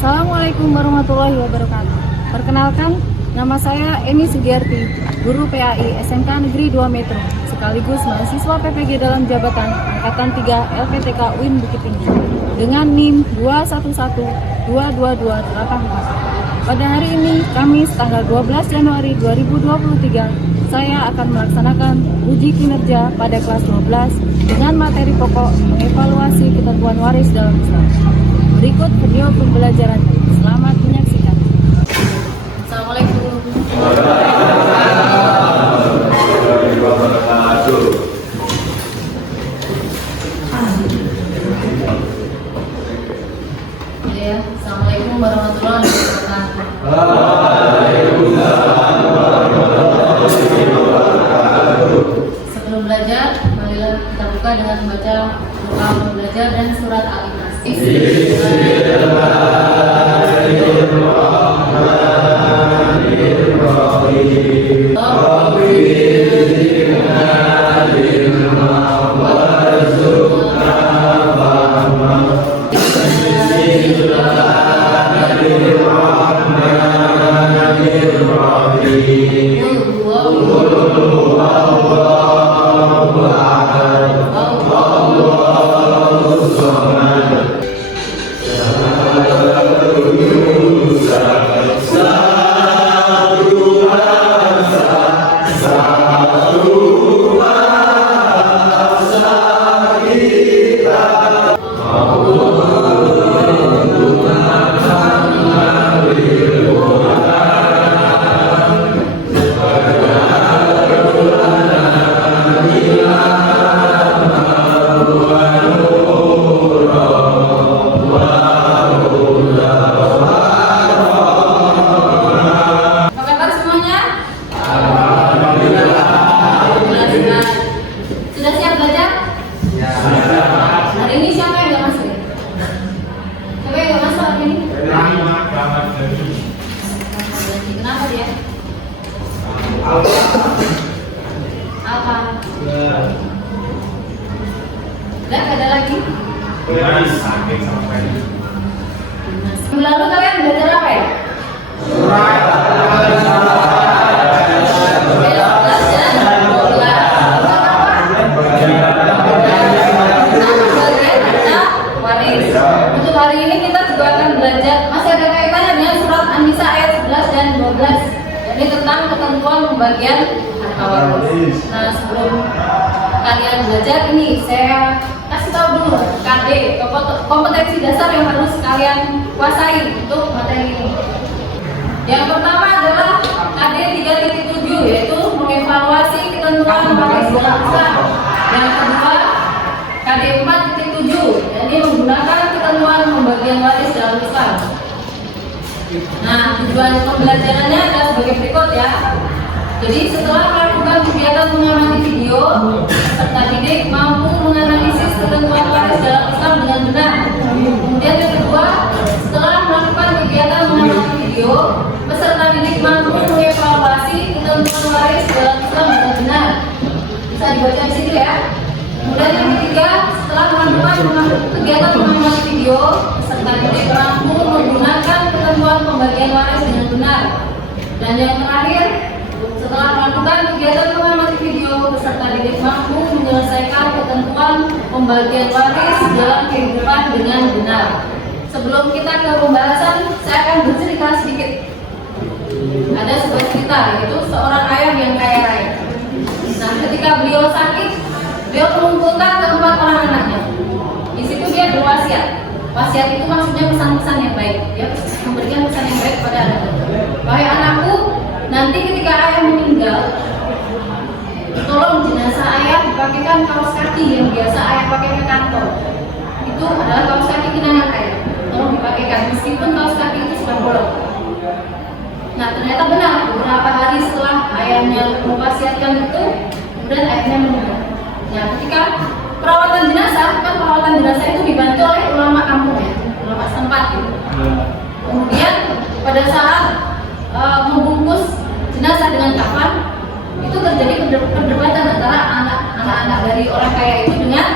Assalamualaikum warahmatullahi wabarakatuh. Perkenalkan, nama saya Eni Sugiarti, guru PAI SMK Negeri 2 Metro, sekaligus mahasiswa PPG dalam jabatan Angkatan 3 LPTK UIN Bukit Tinggi, dengan NIM 211222284. Pada hari ini, Kamis tanggal 12 Januari 2023, saya akan melaksanakan uji kinerja pada kelas 12 dengan materi pokok mengevaluasi ketentuan waris dalam Islam. Berikut video pembelajaran. Selamat menyaksikan. Assalamualaikum. Assalamualaikum warahmatullahi wabarakatuh. Sebelum belajar, marilah kita buka dengan membaca doa belajar dan surat Al-Ikhlas. Kenapa dia? Apa? Udah ada lagi? Sakit sampai. Minggu lalu kalian belajar apa ya? Untuk hari ini kita juga akan belajar, masih ada kaitannya dengan surat An-Nisa ayat 11 dan 12. Ini tentang ketentuan pembagian harta waris. Nah, sebelum kalian belajar ini saya kasih tahu dulu KD, kompetensi dasar yang harus kalian kuasai untuk materi ini. Yang pertama adalah KD 3.7, yaitu mengevaluasi ketentuan waris dalam Islam. Yang kedua KD 4.7, ini menggunakan ketentuan pembagian waris dalam Islam. Nah, tujuan pembelajarannya adalah sebagai berikut ya. Jadi setelah melakukan kegiatan mengamati video, peserta didik mampu menganalisis ketentuan waris dalam Islam dengan benar. Kemudian yang kedua, setelah melakukan kegiatan mengamati video, peserta didik mampu mengevaluasi ketentuan waris dalam Islam dengan benar. Bisa dibaca di situ ya. Kemudian yang ketiga, setelah melakukan kegiatan mengamati video, peserta didik mampu menggunakan ketentuan pembagian waris dengan benar. Dan yang terakhir, setelah melakukan kegiatan mengamati video, peserta didik mampu menyelesaikan ketentuan pembagian waris dalam kehidupan dengan benar. Sebelum kita ke pembahasan, saya akan bercerita sedikit. Ada sebuah cerita, yaitu seorang ayah yang kaya raya. Nah, ketika beliau sakit, beliau mengumpulkan keempat orang anaknya. Di situ dia berwasiat. Wasiat itu maksudnya pesan-pesan yang baik. Dia memberikan pesan yang baik kepada anaknya. Wahai anakku, nanti ketika ayah meninggal, tolong jenazah ayah dipakaikan kaos kaki yang biasa ayah pakai ke kantor. Itu adalah kaos kaki kenangan ayah. Tolong dipakaikan meskipun kaos kaki itu sudah bolong. Nah, ternyata benar. Beberapa hari setelah ayahnya mewasiatkan itu, kemudian ayahnya meninggal. Nah, ketika perawatan jenazah, kan perawatan jenazah itu dibantu oleh ulama kampung ya, ulama setempat gitu. Kemudian pada saat membungkus jenazah dengan kafan, itu terjadi perdebatan antara anak-anak dari orang kaya itu dengan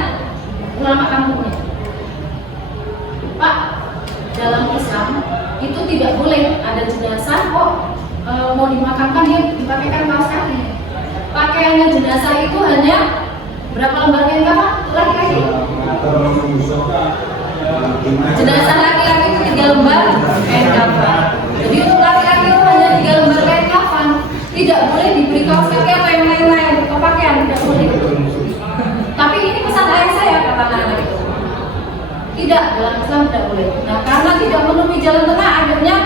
ulama kampungnya. Pak, dalam Islam itu tidak boleh ada jenazah kok mau dimakamkan dia dipakaikan kaos kaki. Pakaiannya jenazah itu hanya berapa lembar kain kafan laki-laki? Jenazah laki-laki itu 3 lembar kain kafan. Jadi untuk laki-laki itu hanya 3 lembar kain kafan. Tidak boleh diberi kaos kaki atau yang lain-lain atau pakaian, tidak boleh. Tapi ini pesan ayah saya, kata anak itu. Tidak, dalam Islam tidak boleh. Nah, karena tidak menemui jalan tengah, akhirnya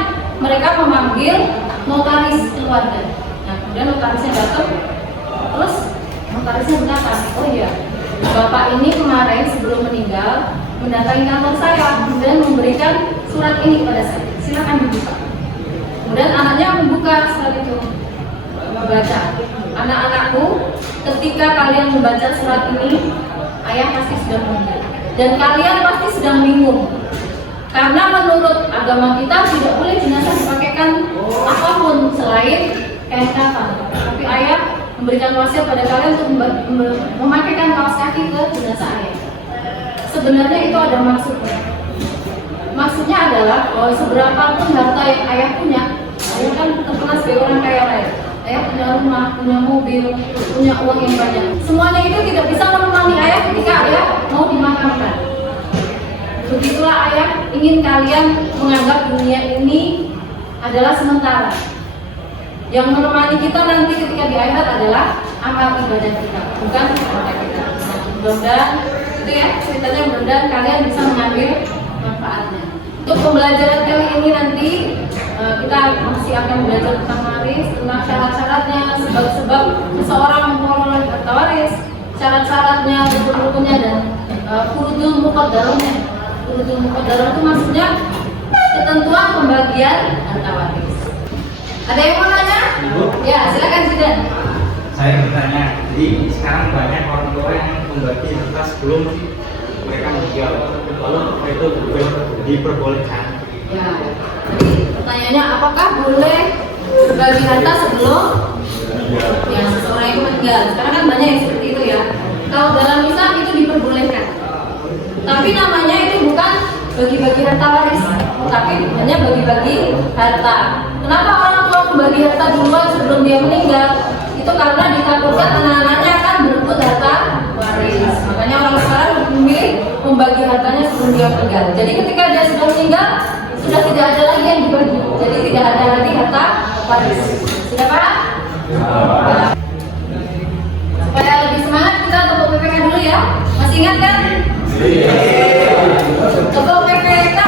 mereka memanggil notaris keluarga. Nah, kemudian notarisnya datang, terus notarisnya berkata, oh iya, bapak ini kemarin sebelum meninggal mendatangi kantor saya, kemudian memberikan surat ini pada saya. Silakan dibuka. Kemudian anaknya membuka surat itu, membaca. Anak-anakku, ketika kalian membaca surat ini, ayah pasti sudah meninggal. Dan kalian pasti sedang bingung. Karena menurut agama kita tidak boleh jenazah dipakaikan apapun selain kain kafan. Tapi ayah memberikan wasiat pada kalian untuk memakaikan kaos kaki ke jenazah ayah. Sebenarnya itu ada maksudnya. Maksudnya adalah bahwa seberapapun harta yang ayah punya, ayah kan terkenal sebagai orang kaya raya. Ayah punya rumah, punya mobil, punya uang yang banyak. Semuanya itu tidak bisa menemani ayah ketika ayah mau dimakamkan. Begitulah ayah ingin kalian menganggap dunia ini adalah sementara. Yang menemani kita nanti ketika di akhirat adalah amal ibadah kita, bukan harta kita. Mudah-mudahan itu ya ceritanya, mudah-mudahan kalian bisa mengambil manfaatnya. Untuk pembelajaran kali ini nanti kita masih akan belajar tentang waris, tentang syarat-syaratnya, sebab-sebab seseorang memperoleh harta waris, syarat-syaratnya, rukun-rukunnya, dan furudul muqaddarahnya. Furudul muqaddarah itu maksudnya ketentuan pembagian harta waris. Ada yang mau nanya? Ya, silakan Zidan. Saya bertanya, jadi sekarang banyak orang tua yang membagi harta sebelum mereka meninggal, lalu itu diperbolehkan. Ya, jadi pertanyaannya apakah boleh berbagi harta sebelum ya seseorang yang meninggal? Sekarang kan banyak yang seperti itu ya. Kalau dalam Islam itu diperbolehkan, tapi namanya itu bukan bagi-bagi harta waris, tapi hanya bagi-bagi harta. Kenapa orang tua membagi harta duluan sebelum dia meninggal? Itu karena ditakutkan anak-anaknya akan berebut harta waris. Makanya orang sekarang memilih membagi hartanya sebelum dia meninggal. Jadi ketika dia sudah meninggal, sudah tidak ada lagi yang dibagi. Jadi tidak ada lagi harta waris. Sudah paham? Ya. Supaya lebih semangat kita tepuk PPK dulu ya. Masih ingat kan? Tepuk PPK.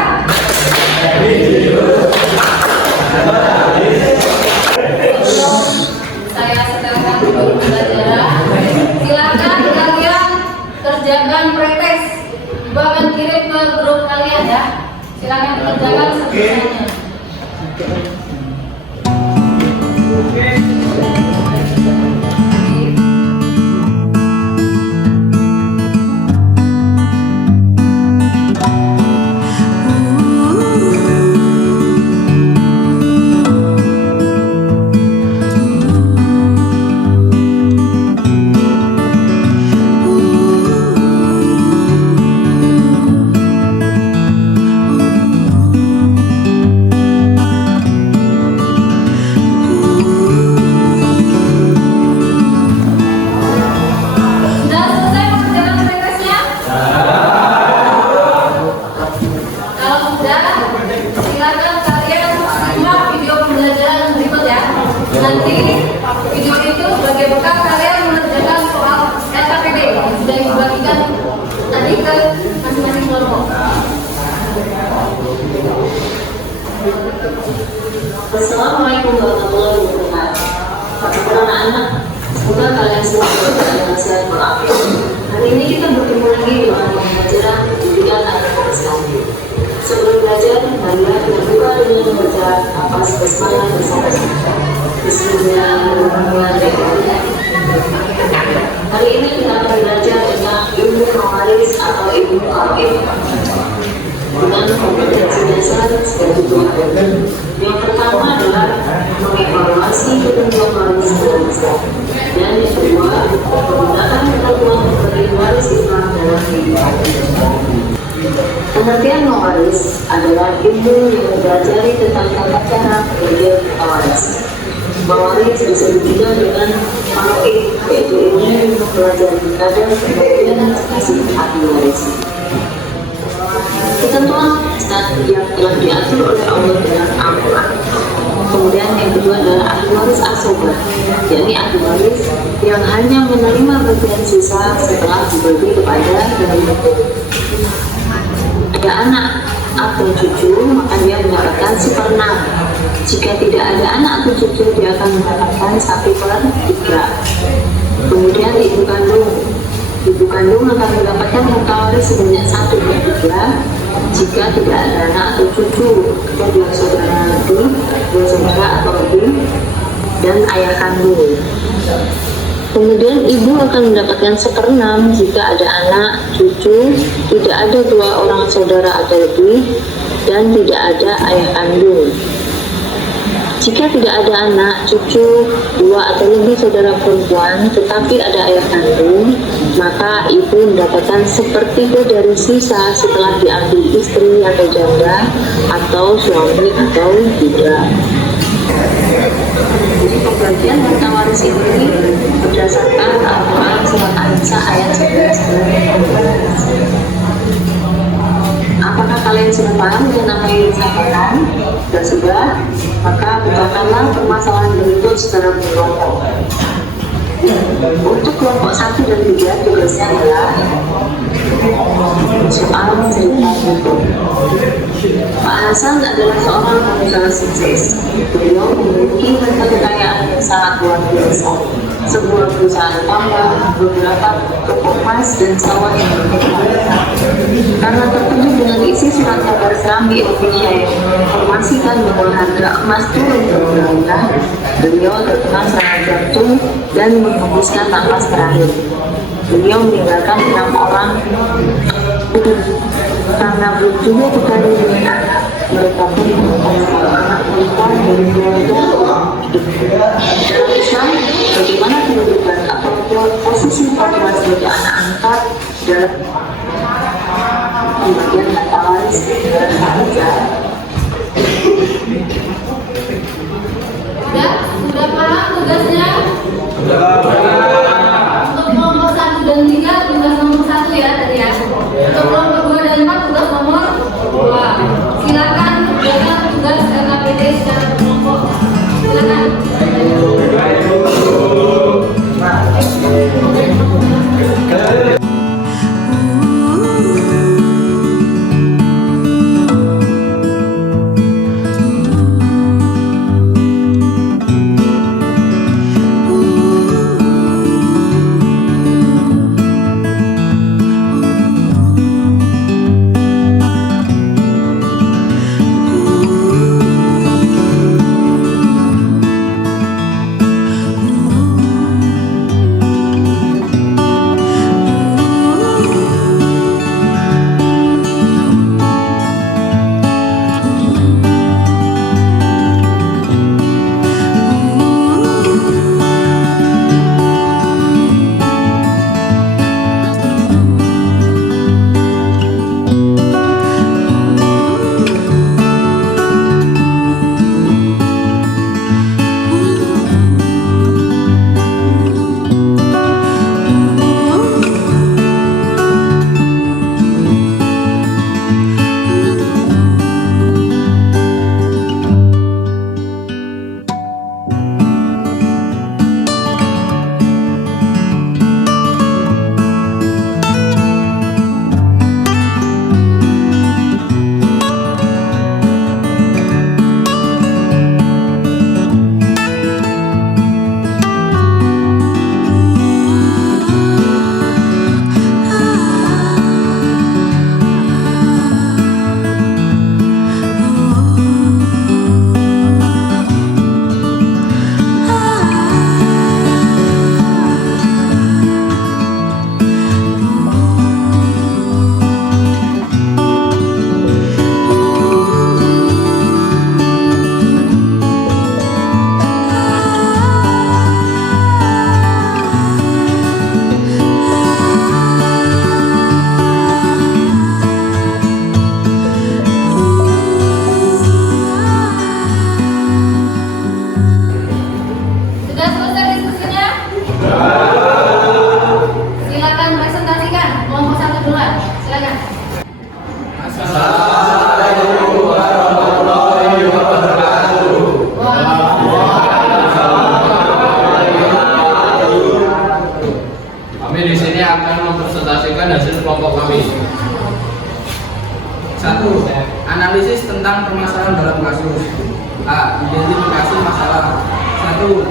Saya setelahkan dulu pembelajaran. Silakan kalian kerjakan praktek. Ibu akan kirim ke grup kalian ya. Silakan kerjakan sebisanya. Nanti video itu sebagai bekal kalian mengerjakan soal LKPD yang sudah dibagikan tadi ke masing-masing kelompok. Assalamualaikum warahmatullahi wabarakatuh. Para anak-anak, semoga kalian semua dengan sehat walafiat. Hari ini kita bertemu lagi dengan pembelajaran pendidikan agama Islam. Sebelum belajar, marilah kita buka dengan membaca nafas basmalah bersama-sama. Bismillahirrahmanirrahim. Hari ini kita akan belajar tentang ilmu mawaris atau ilmu qaid dengan kompetensi dasar sebagai berikut. Yang pertama adalah mengevaluasi ketentuan waris Islam, dan yang kedua penggunaan ketentuan pemberian waris Islam dalam kehidupan. Pengertian mewaris adalah ilmu yang mempelajari tentang tata cara pembagian pewaris. Mewaris bisa juga dengan manoid, yaitu ilmu yang mempelajari kadar pembagian hasil ahli waris. Ketentuan yang telah diatur oleh Allah dengan Al-Quran. Kemudian yang kedua adalah ahli waris asoba, yakni ahli waris yang hanya menerima bagian sisa setelah dibagi kepada dari ada anak atau cucu, maka dia mendapatkan 1/6. Jika tidak ada anak atau cucu, dia akan mendapatkan 1/3. Kemudian ibu kandung akan mendapatkan harta waris sebanyak 1/3 jika tidak ada anak atau cucu atau dua saudara atau lebih, dan ayah kandung. Kemudian ibu akan mendapatkan 1/6 jika ada anak, cucu, tidak ada 2 orang saudara atau lebih, dan tidak ada ayah kandung. Jika tidak ada anak, cucu, 2 atau lebih saudara perempuan, tetapi ada ayah kandung, maka ibu mendapatkan 1/3 dari sisa setelah diambil istri atau janda, atau suami atau tidak. Jadi pembagian harta waris ini berdasarkan Al-Quran surat An-Nisa ayat 11. Apakah kalian sudah paham dengan apa yang disampaikan? Jika sudah, maka pecahkanlah permasalahan berikut secara berkelompok. Untuk kelompok 1 dan 3 tugasnya adalah soal cerita buku. Pak Hasan adalah seorang pengusaha sukses. Beliau memiliki harta kekayaan yang sangat luar biasa. Sebuah perusahaan tambang, beberapa toko emas, dan sawah yang berlimpah. Karena terpenuh dengan isi surat kabar seram di Indonesia yang menginformasikan bahwa harga emas turun berbulan, beliau terkena serangan jantung dan menghembuskan nafas terakhir. Beliau meninggalkan 6 orang karena belum juga dikali dengan anak. Mereka pun merupakan anak mereka dari keluarga. Dalam Islam, bagaimana kedudukan atau posisi perempuan sebagai anak angkat dalam pembagian harta waris dalam Al-Quran? Sudah paham tugasnya? Untuk kelompok 1 dan 3 tugas nomor 1 ya tadi ya. Untuk kelompok 2 dan 4 tugas nomor 2. Silakan kerjakan tugas KKPD secara kelompok. Silakan. dalam kasus. A. Identifikasi masalah. 1.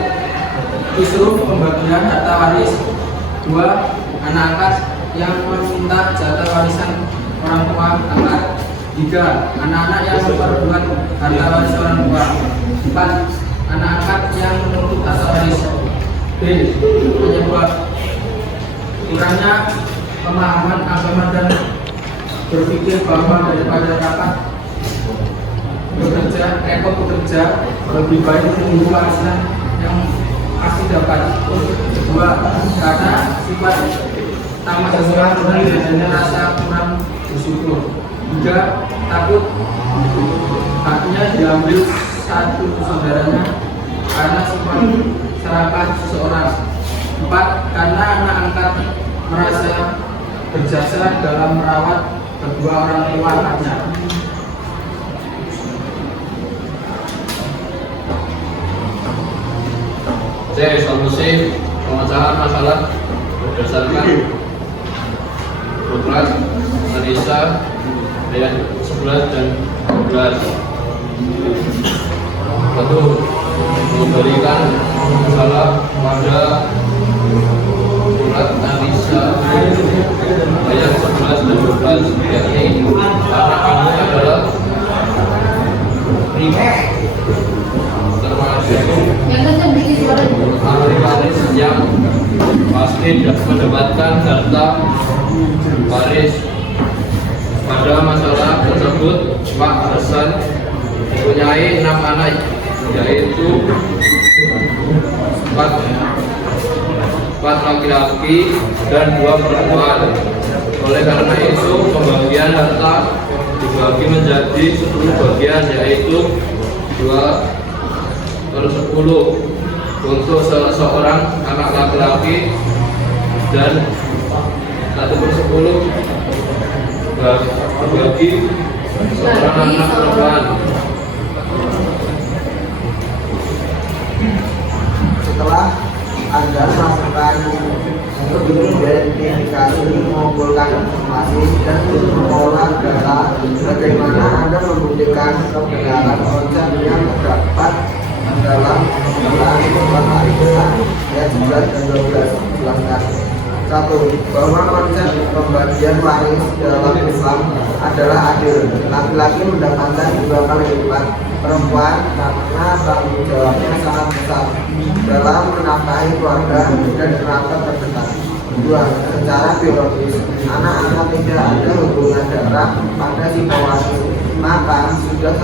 Kisruh pembagian harta waris. 2. Anak angkat yang meminta jatah warisan orang tua angkat. 3. Anak-anak yang memperebutkan harta waris orang tua. 4. Anak angkat yang menuntut harta waris. B. Penyebab kurangnya pemahaman agama dan berpikir bahwa daripada dapat bekerja lebih baik menunggu warisan yang pasti dapat. 2. Karena sifat tamak seseorang dan adanya rasa kurang bersyukur. 3. Takut haknya diambil satu saudaranya karena sifat serakah seseorang. 4. Karena anak angkat merasa berjasa dalam merawat kedua orang tua anaknya. C. Solusi pemecahan masalah berdasarkan Ruklat Anisa ayat 11 dan 12. 1. Memberikan masalah pada Ruklat Anisa ayat 11 dan 12, yakni anak ini adalah termasuk ahli waris yang pasti mendapatkan harta waris. Pada masalah tersebut, Pak Hasan mempunyai 6 anak, yaitu 4 laki-laki dan 2 perempuan. Oleh karena itu, pembagian harta dibagi menjadi 10 bagian, yaitu 2/10 untuk seorang anak laki-laki dan 1/10 bagi seorang anak perempuan. Setelah Anda melakukan identifikasi, mengumpulkan informasi dan mengolah data, bagaimana Anda membuktikan kebenaran konsep yang terdapat dalam penggunaan Al-Quran ayat 11 dan 12. Jelaskan. 1. Bahwa konsep pembagian waris dalam Islam adalah adil. Laki-laki mendapatkan 2 kali lipat perempuan karena tanggung jawabnya sangat besar dalam menafkahi keluarga dan kerabat terdekat. 2. Secara biologis, anak-anak tidak ada hubungan darah pada si pewaris, maka sudah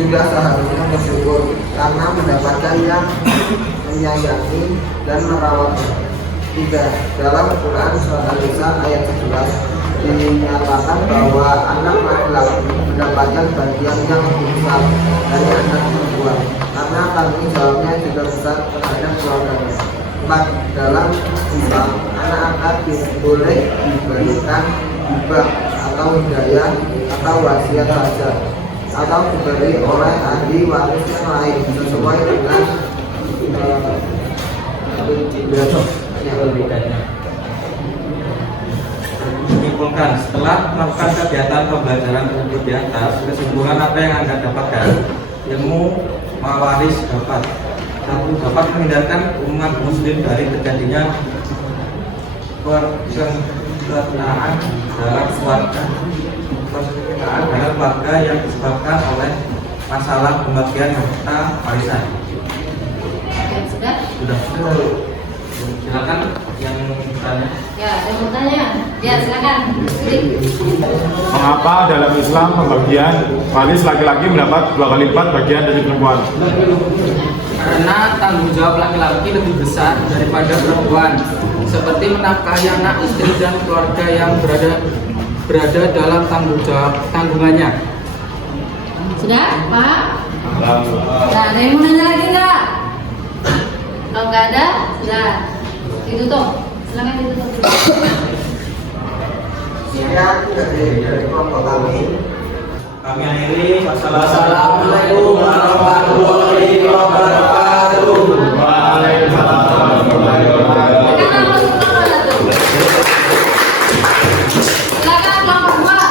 seharusnya bersyukur karena mendapatkan yang menyayangi dan merawatnya. 3. Dalam Al-Quran surat An-Nisa ayat 11 dinyatakan bahwa anak laki-laki mendapatkan bagian yang lebih besar dari anak perempuan karena tanggung jawabnya juga besar terhadap keluarganya. 4. Dalam Islam, anak angkat boleh diberikan hibah atau hidayah atau wasiat saja, atau diberi oleh ahli waris yang lain sesuai dengan Menyimpulkan, setelah melakukan kegiatan pembelajaran tersebut di atas, kesimpulan apa yang Anda dapatkan? Ilmu mawaris dapat menghindarkan umat muslim dari terjadinya persengketaan dalam keluarga yang disebabkan oleh masalah pembagian harta warisan. Sudah. Silakan yang bertanya. Ya, saya mau tanya. Ya, silakan. Mengapa dalam Islam pembagian waris laki-laki mendapat 2 kali lipat bagian dari perempuan? Karena tanggung jawab laki-laki lebih besar daripada perempuan, seperti menafkahi anak, istri dan keluarga yang berada dalam tanggungannya. Sudah, Pak? Nah, ada yang mau nanya lagi nggak? Kalau nggak ada, sudah ditutup. Silakan ditutup. Sekian dari kelompok kami. Kami akhiri. Wassalamualaikum warahmatullahi wabarakatuh. Silakan kelompok 2.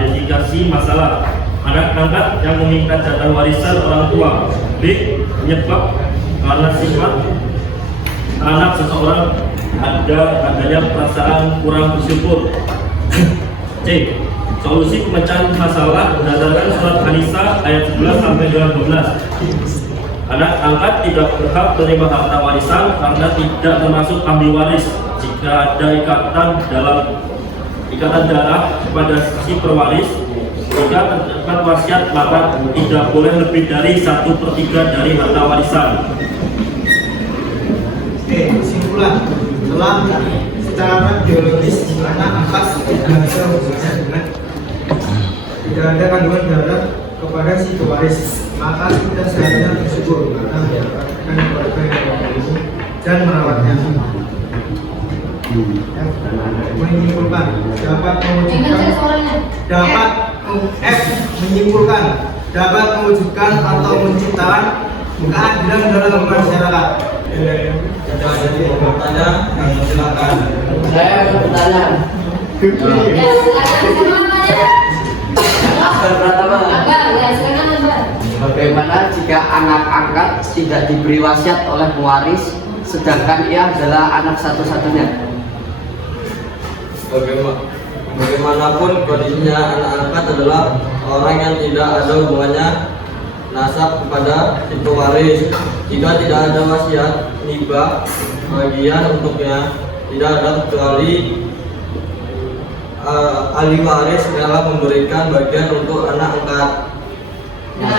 identifikasi masalah anak angkat yang meminta jatah warisan orang tua. B. Penyebab karena sifat anak seseorang adanya perasaan kurang bersyukur. C. Solusi pemecahan masalah berdasarkan surat An-Nisa ayat 11 sampai dengan 12. Anak angkat tidak berhak menerima harta warisan karena tidak termasuk ahli waris jika ada ikatan darah kepada si perwaris. Jika terdapat wasiat maka tidak boleh lebih dari 1/3 dari harta warisan. Oke, kesimpulan. Secara biologis anak angkat tidak ada kandungan darah kepada si pewaris, maka kita seharusnya bersyukur karena mendapatkan keluarga yang memiliki dan merawatnya. Menyimpulkan dapat mewujudkan atau menciptakan keadilan dalam masyarakat. Jadi bertanya, silakan. Saya bertanya. Ya, silakan namanya. Bagaimana jika anak angkat tidak diberi wasiat oleh pewaris, sedangkan ia adalah anak satu-satunya? Bagaimanapun kondisinya, anak angkat adalah orang yang tidak ada hubungannya nasab kepada si pewaris. Jika tidak ada wasiat hibah bagian untuknya, tidak ada kecuali ahli waris dalam memberikan bagian untuk anak angkat. Nah,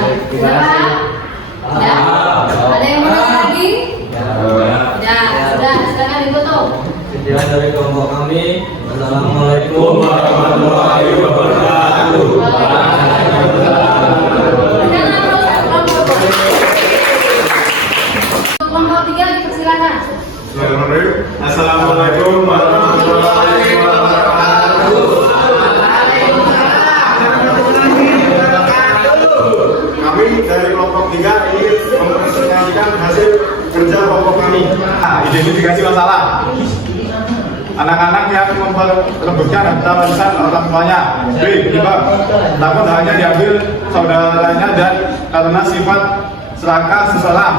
ada yang mau lagi? Sudah, silakan ditutup. Sekian dari kelompok kami. Assalamualaikum warahmatullahi wabarakatuh. Kelompok 3 dipersilakan. Assalamualaikum warahmatullahi wabarakatuh. Kami dari kelompok 3 ingin mempresentasikan hasil kerja kelompok kami. Identifikasi masalah. Anak-anak yang memperebutkan harta warisan orang tuanya. B. Penyebab takut hanya diambil saudaranya dan karena sifat serakah seseorang.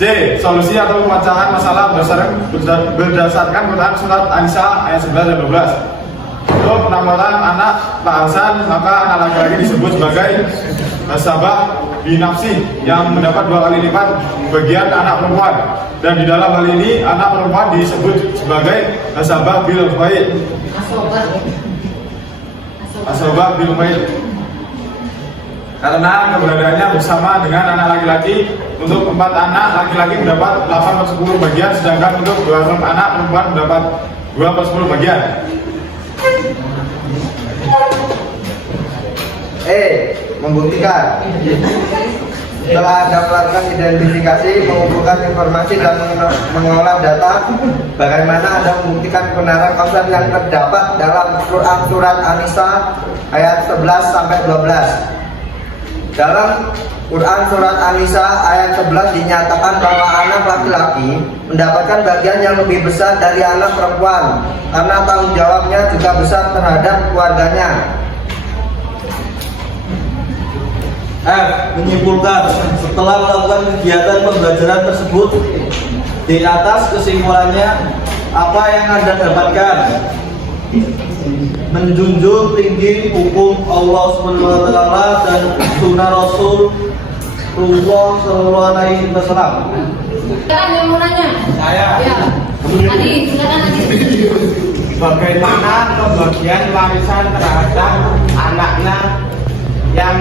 C. Solusi atau pemecahan masalah berdasarkan Quran surat An-Nisa ayat 11 dan 12. Untuk penamparan anak Pak Hasan, maka anak laki-laki disebut sebagai nasabah binafsi yang mendapat 2 kali lipat bagian anak perempuan. Dan di dalam hal ini anak perempuan disebut sebagai nasabah bil faid. Asobah bil faid. Karena keberadaannya bersama dengan anak laki-laki. Untuk 4 anak laki-laki mendapat 8/10 bagian, sedangkan untuk 2 anak perempuan mendapat 2/10 bagian. Membuktikan. Setelah Anda melakukan identifikasi, mengumpulkan informasi dan mengolah data, bagaimana Anda membuktikan kebenaran konsep yang terdapat dalam Quran surat An-Nisa ayat 11 sampai 12. Dalam Quran surat An-Nisa ayat 11 dinyatakan bahwa anak laki-laki mendapatkan bagian yang lebih besar dari anak perempuan karena tanggung jawabnya juga besar terhadap keluarganya. F. Menyimpulkan, setelah melakukan kegiatan pembelajaran tersebut, di atas kesimpulannya apa yang Anda dapatkan? Menjunjung tinggi hukum Allah SWT dan sunnah Rasulullah SAW. Silakan yang mau nanya. Saya. Ya. Adi, silakan Adi. Bagaimana pembagian warisan terhadap anaknya yang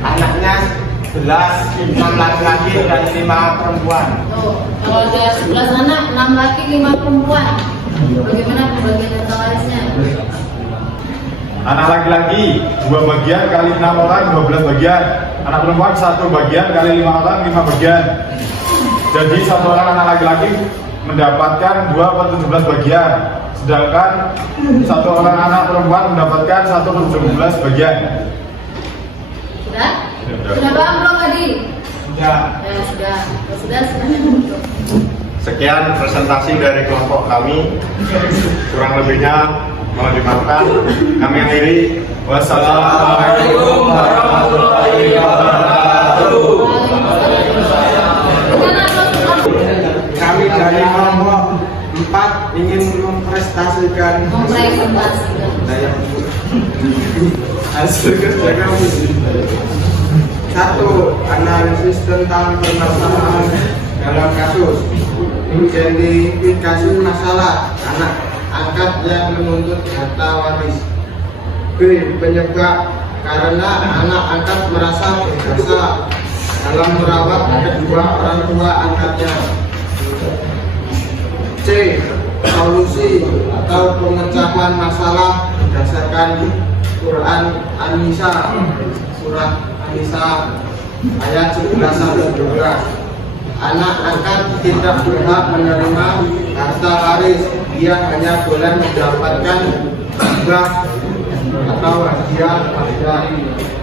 anaknya 11, 6 laki-laki dan 5 perempuan? Tuh, kalau ada 11 anak, 6 laki, 5 perempuan. Bagaimana pembagian harta warisnya? Anak laki-laki 2 bagian kali 6 orang 12 bagian. Anak perempuan 1 bagian kali 5 orang 5 bagian. Jadi 1 orang anak laki-laki mendapatkan 2/17 bagian. Sedangkan 1 orang anak perempuan mendapatkan 1/17 bagian. Sudah? Sudah paham belum Adi? Sudah. Ya, sudah. Sudah, sebenarnya. Sekian presentasi dari kelompok kami. Kurang lebihnya mohon dimaafkan. Kami akhiri. Wassalamualaikum warahmatullahi wabarakatuh. Kami dari kelompok 4 ingin mempresentasikan hasil kerja kami. 1. Analisis tentang permasalahan dalam kasus. Identifikasi masalah anak angkat yang menuntut harta waris. B. Penyebab karena anak angkat merasa berjasa dalam merawat kedua orang tua angkatnya. C. Solusi atau pemecahan masalah berdasarkan Quran An-Nisa, Surah An-Nisa ayat 11-12. Anak angkat tidak berhak menerima harta waris, dia hanya boleh mendapatkan hibah atau hadiah saja.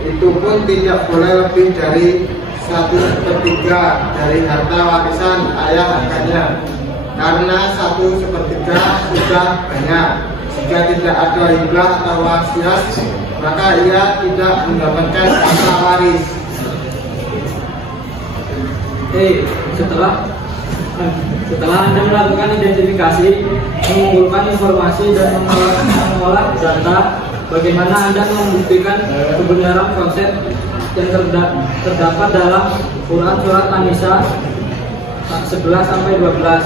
Itu pun tidak boleh lebih dari 1/3 dari harta warisan ayah angkatnya, karena 1/3 sudah banyak. Jika tidak ada hibah atau wasiat, maka ia tidak mendapatkan harta waris. Setelah Anda melakukan identifikasi, mengumpulkan informasi dan mengolah data, bagaimana Anda membuktikan kebenaran konsep yang terdapat dalam Quran Surat An-Nisa 11-12.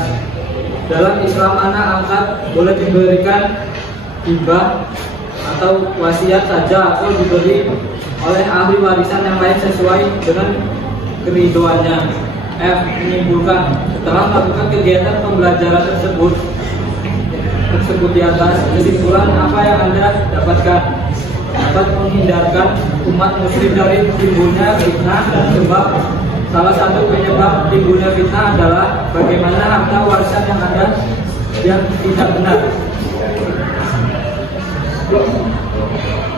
Dalam Islam, anak angkat boleh diberikan hibah atau wasiat saja, atau diberi oleh ahli warisan yang lain sesuai dengan keridoannya. F. Menyimpulkan, setelah melakukan kegiatan pembelajaran tersebut di atas, kesimpulan apa yang Anda dapatkan dapat menghindarkan umat muslim dari timbulnya fitnah, dan sebab salah satu penyebab timbulnya fitnah adalah bagaimana harta warisan yang tidak benar.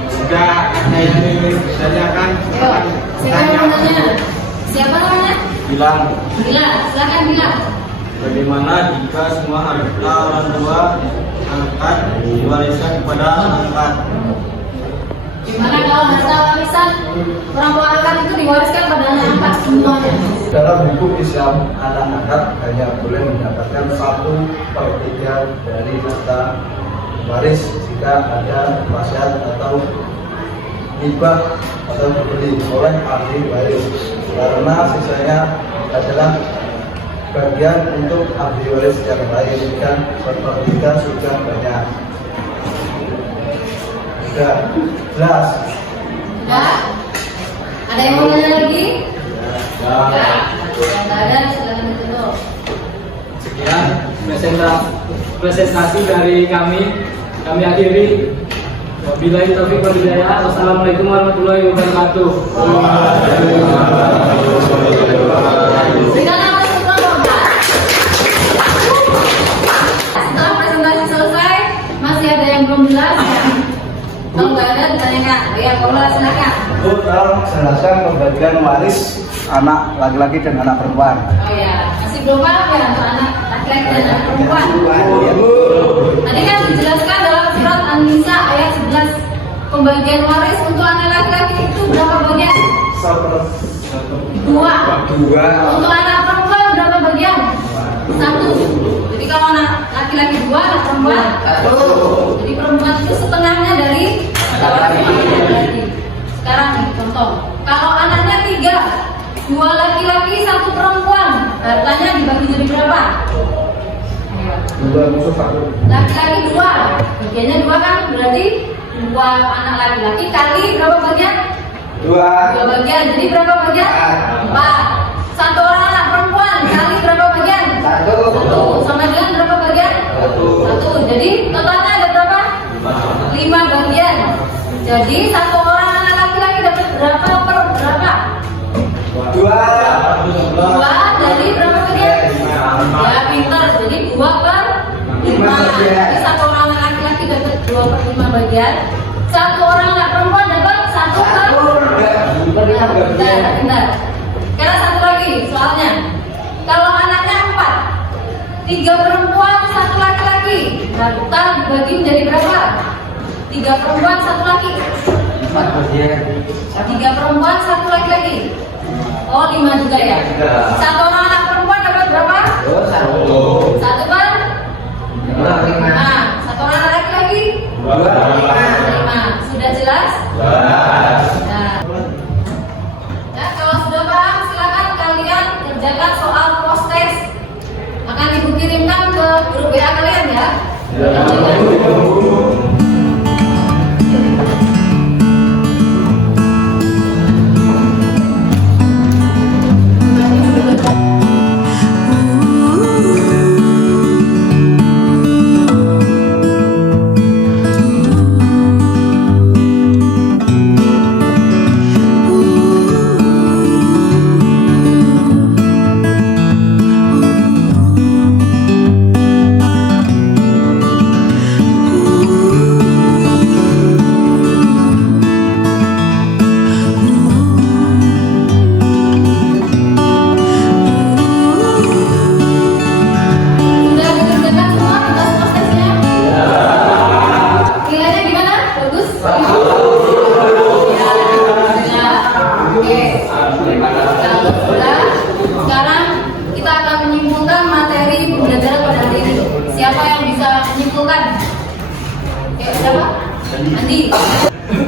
Jika ada yang ingin ditanyakan, siapa yang mau tanya? Siapa namanya? Bilang, Silakan bilang. bagaimana jika semua harta orang tua angkat diwariskan kepada angkat? Gimana kalau harta warisan orang tua angkat itu diwariskan pada anak angkat semuanya? dalam hukum Islam, anak angkat hanya boleh mendapatkan 1/3 dari harta waris jika ada wasiat atau hibah atau dibeli oleh ahli waris, karena sisanya adalah bagian untuk ahli waris yang lain dan 1/3 sudah banyak. Sudah jelas? Enggak? Ada yang mau nanya lagi? Enggak. Enggak ada, silakan ditutup. Sekian presentasi dari kami akhiri. Wabillahi taufiq wal hidayah. Wassalamualaikum warahmatullahi wabarakatuh. Silakan masuk ke kelompok. Setelah presentasi selesai, masih ada yang belum jelas ya? Kalau nggak ada, ditanyakan. Ya, kalau silakan. Tolong jelaskan pembagian waris anak laki-laki dan anak perempuan. Oh ya, masih belum paham ya untuk anak laki-laki dan anak perempuan. Tadi kan dijelaskan dalam surat An-Nisa ayat 11, pembagian waris untuk anak laki-laki itu berapa bagian? 2. Untuk anak perempuan berapa bagian? 1. Jadi kalau anak laki-laki 2, anak perempuan 1. Jadi perempuan itu setengahnya dari laki-laki. Sekarang nih contoh, kalau anaknya 3, 2 laki-laki 1 perempuan, hartanya dibagi jadi berapa? 2/1. Laki-laki 2, bagiannya 2 kan, berarti 2 anak laki-laki kali berapa bagian? 2 bagian, jadi berapa bagian? 4. 1 orang anak perempuan kali berapa bagian? 1. Sama dengan berapa bagian? 1. Jadi totalnya ada berapa? 5 bagian. Jadi 1 orang anak laki-laki dapat berapa per berapa? 2 dari berapa bagian? Ya pintar, jadi 2/5. Jadi 1 orang anak laki-laki dapat 2/5 bagian. 1 orang anak perempuan dapat 1/5. Bentar. Sekarang satu lagi soalnya. Kalau anaknya 4, 3 perempuan, 1 laki-laki. Nah, total dibagi menjadi berapa? 3 perempuan, 1 laki. 3 perempuan, 1 laki-laki. Oh, 5 juga ya. 1 orang anak perempuan dapat berapa? 1 bang? Nah, 1 orang anak laki-laki? 5. Sudah jelas? Nah. Ya, kalau sudah paham, silakan kalian kerjakan soal cross-test. Akan ibu kirimkan ke grup WA kalian ya.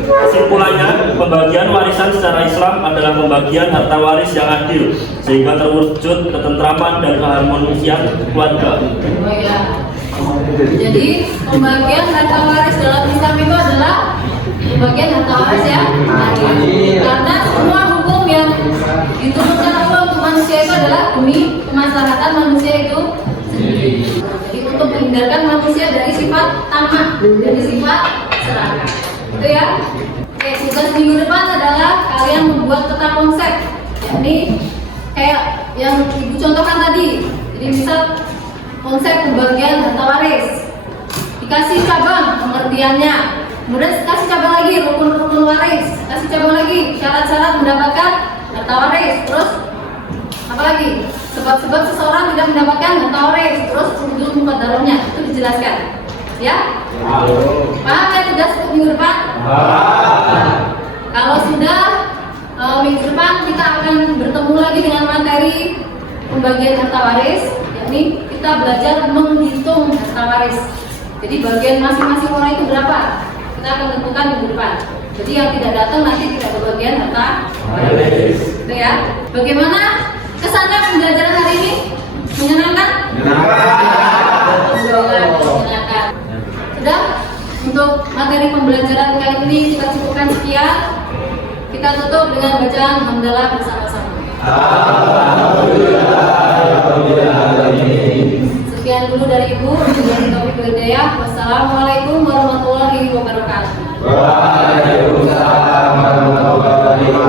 Kesimpulannya, pembagian warisan secara Islam adalah pembagian harta waris yang adil sehingga terwujud ketentraman dan keharmonisian keluarga. Jadi pembagian harta waris dalam Islam itu adalah pembagian harta waris yang adil. Karena semua hukum yang diturunkan Allah untuk manusia itu adalah demi kemaslahatan manusia itu sendiri. Jadi untuk menghindarkan manusia dari sifat tamak, dari sifat serakah. Itu ya. Oke, tugas minggu depan adalah kalian membuat peta konsep, yakni kayak yang ibu contohkan tadi. Jadi misal konsep pembagian harta waris, dikasih cabang pengertiannya, kemudian kasih cabang lagi rukun-rukun waris, kasih cabang lagi syarat-syarat mendapatkan harta waris, terus apa lagi? Sebab-sebab seseorang tidak mendapatkan harta waris, terus wujud muqaddarahnya itu dijelaskan. Ya? Paham ya tugas minggu depan? Kalau sudah minggu depan kita akan bertemu lagi dengan materi pembagian harta waris, yakni kita belajar menghitung harta waris. Jadi bagian masing-masing orang itu berapa? Kita akan tentukan minggu depan. Jadi yang tidak datang nanti tidak berbagian harta waris. Itu ya. Bagaimana kesannya pembelajaran hari ini? Menyenangkan? Menyenangkan. Sudah, untuk materi pembelajaran kali ini kita cukupkan sekian. Kita tutup dengan bacaan hamdalah bersama-sama. Sekian dulu dari Ibu. Dari Taufik Hidayah. Wassalamualaikum warahmatullahi wabarakatuh. Waalaikumsalam warahmatullahi wabarakatuh.